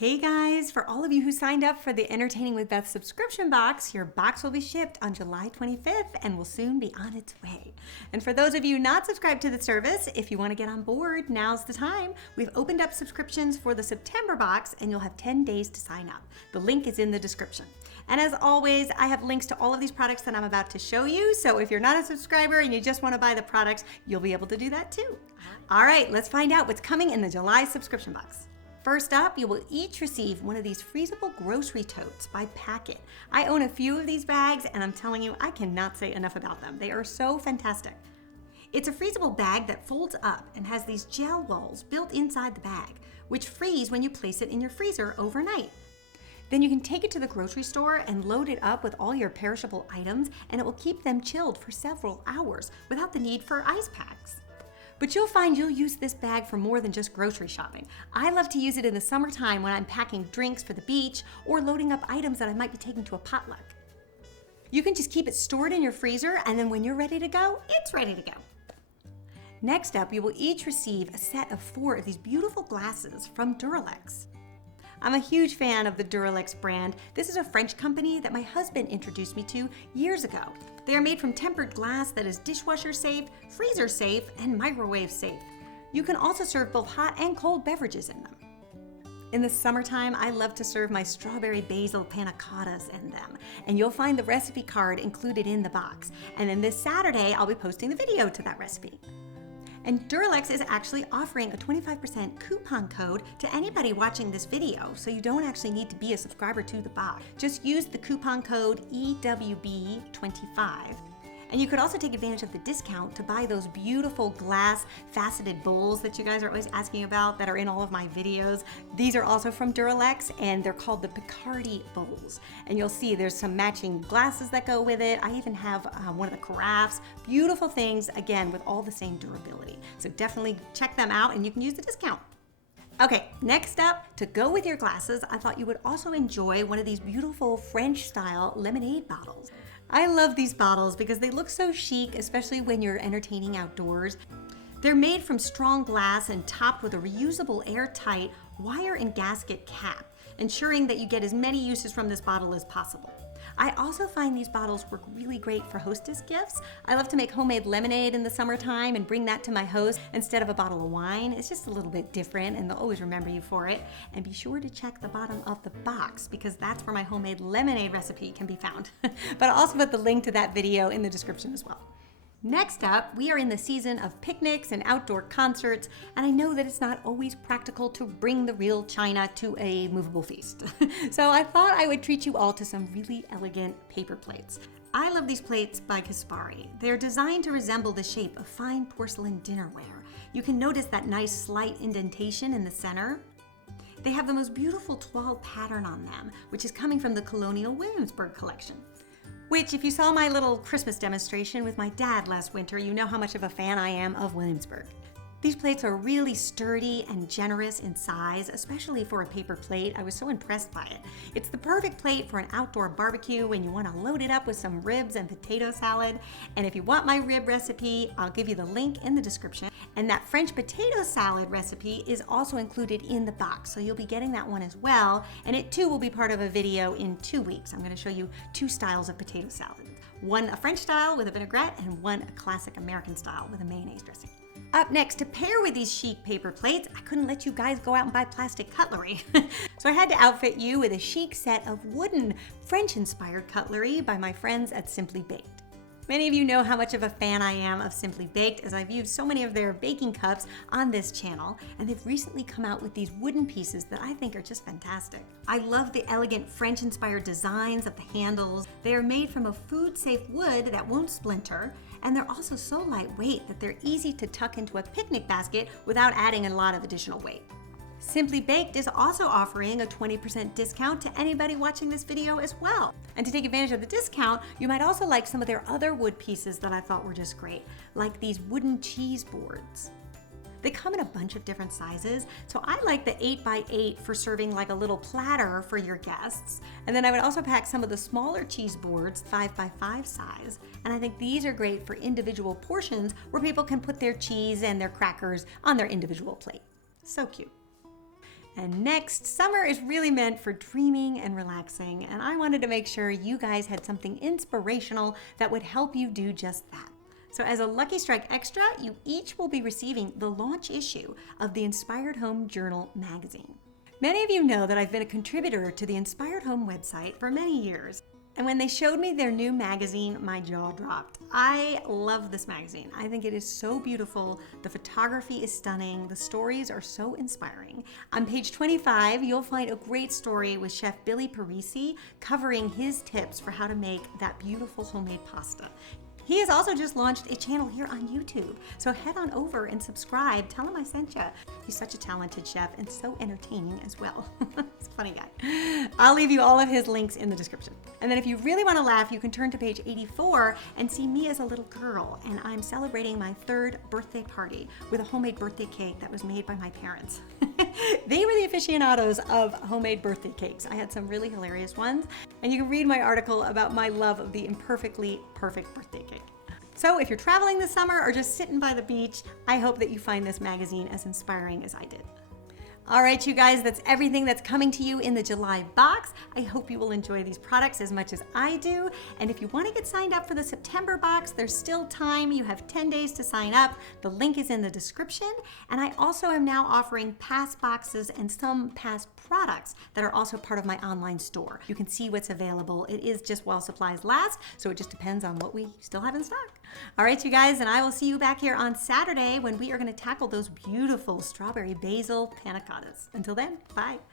Hey guys, for all of you who signed up for the Entertaining with Beth subscription box, your box will be shipped on July 25th and will soon be on its way. And for those of you not subscribed to the service, if you want to get on board, now's the time. We've opened up subscriptions for the September box and you'll have 10 days to sign up. The link is in the description. And as always, I have links to all of these products that I'm about to show you. So if you're not a subscriber and you just want to buy the products, you'll be able to do that too. All right, let's find out what's coming in the July subscription box. First up, you will each receive one of these freezable grocery totes by Packet. I own a few of these bags and I'm telling you, I cannot say enough about them. They are so fantastic. It's a freezable bag that folds up and has these gel walls built inside the bag, which freeze when you place it in your freezer overnight. Then you can take it to the grocery store and load it up with all your perishable items and it will keep them chilled for several hours without the need for ice packs. But you'll find you'll use this bag for more than just grocery shopping. I love to use it in the summertime when I'm packing drinks for the beach or loading up items that I might be taking to a potluck. You can just keep it stored in your freezer and then when you're ready to go, it's ready to go. Next up, you will each receive a set of 4 of these beautiful glasses from Duralex. I'm a huge fan of the Duralex brand. This is a French company that my husband introduced me to years ago. They are made from tempered glass that is dishwasher safe, freezer safe, and microwave safe. You can also serve both hot and cold beverages in them. In the summertime, I love to serve my strawberry basil panna cottas in them, and you'll find the recipe card included in the box. And then this Saturday, I'll be posting the video to that recipe. And Duralex is actually offering a 25% coupon code to anybody watching this video, so you don't actually need to be a subscriber to the box. Just use the coupon code EWB25. And you could also take advantage of the discount to buy those beautiful glass faceted bowls that you guys are always asking about that are in all of my videos. These are also from Duralex and they're called the Picardi bowls. And you'll see there's some matching glasses that go with it. I even have one of the carafes. Beautiful things, again, with all the same durability. So definitely check them out and you can use the discount. Okay, next up, to go with your glasses, I thought you would also enjoy one of these beautiful French-style lemonade bottles. I love these bottles because they look so chic, especially when you're entertaining outdoors. They're made from strong glass and topped with a reusable airtight wire and gasket cap, ensuring that you get as many uses from this bottle as possible. I also find these bottles work really great for hostess gifts. I love to make homemade lemonade in the summertime and bring that to my host instead of a bottle of wine. It's just a little bit different and they'll always remember you for it. And be sure to check the bottom of the box because that's where my homemade lemonade recipe can be found. But I'll also put the link to that video in the description as well. Next up, we are in the season of picnics and outdoor concerts, and I know that it's not always practical to bring the real china to a movable feast. So I thought I would treat you all to some really elegant paper plates. I love these plates by Caspari. They're designed to resemble the shape of fine porcelain dinnerware. You can notice that nice slight indentation in the center. They have the most beautiful toile pattern on them, which is coming from the Colonial Williamsburg collection. Which, if you saw my little Christmas demonstration with my dad last winter, you know how much of a fan I am of Williamsburg. These plates are really sturdy and generous in size, especially for a paper plate. I was so impressed by it. It's the perfect plate for an outdoor barbecue when you want to load it up with some ribs and potato salad. And if you want my rib recipe, I'll give you the link in the description. And that French potato salad recipe is also included in the box, so you'll be getting that one as well. And it too will be part of a video in 2 weeks. I'm going to show you 2 styles of potato salad. One a French style with a vinaigrette and one a classic American style with a mayonnaise dressing. Up next, to pair with these chic paper plates, I couldn't let you guys go out and buy plastic cutlery. So I had to outfit you with a chic set of wooden French-inspired cutlery by my friends at Simply Baked. Many of you know how much of a fan I am of Simply Baked as I've used so many of their baking cups on this channel, and they've recently come out with these wooden pieces that I think are just fantastic. I love the elegant French-inspired designs of the handles. They are made from a food-safe wood that won't splinter, and they're also so lightweight that they're easy to tuck into a picnic basket without adding a lot of additional weight. Simply Baked is also offering a 20% discount to anybody watching this video as well. And to take advantage of the discount, you might also like some of their other wood pieces that I thought were just great, like these wooden cheese boards. They come in a bunch of different sizes, so I like the 8x8 for serving like a little platter for your guests. And then I would also pack some of the smaller cheese boards, 5x5 size. And I think these are great for individual portions where people can put their cheese and their crackers on their individual plate. So cute. And next, summer is really meant for dreaming and relaxing, and I wanted to make sure you guys had something inspirational that would help you do just that. So as a Lucky Strike Extra, you each will be receiving the launch issue of the Inspired Home Journal magazine. Many of you know that I've been a contributor to the Inspired Home website for many years. And when they showed me their new magazine, my jaw dropped. I love this magazine. I think it is so beautiful. The photography is stunning. The stories are so inspiring. On page 25, you'll find a great story with Chef Billy PARISI covering his tips for how to make that beautiful homemade pasta. He has also just launched a channel here on YouTube. So head on over and subscribe. Tell him I sent you. He's such a talented chef and so entertaining as well. He's a funny guy. I'll leave you all of his links in the description. And then if you really want to laugh, you can turn to page 84 and see me as a little girl. And I'm celebrating my 3rd birthday party with a homemade birthday cake that was made by my parents. They were the aficionados of homemade birthday cakes. I had some really hilarious ones. And you can read my article about my love of the imperfectly perfect birthday cake. So if you're traveling this summer or just sitting by the beach, I hope that you find this magazine as inspiring as I did. All right, you guys, that's everything that's coming to you in the July box. I hope you will enjoy these products as much as I do. And if you want to get signed up for the September box, there's still time. You have 10 days to sign up. The link is in the description. And I also am now offering past boxes and some past products that are also part of my online store. You can see what's available. It is just while supplies last, so it just depends on what we still have in stock. All right, you guys, and I will see you back here on Saturday when we are going to tackle those beautiful strawberry basil panna cottas. Until then, bye.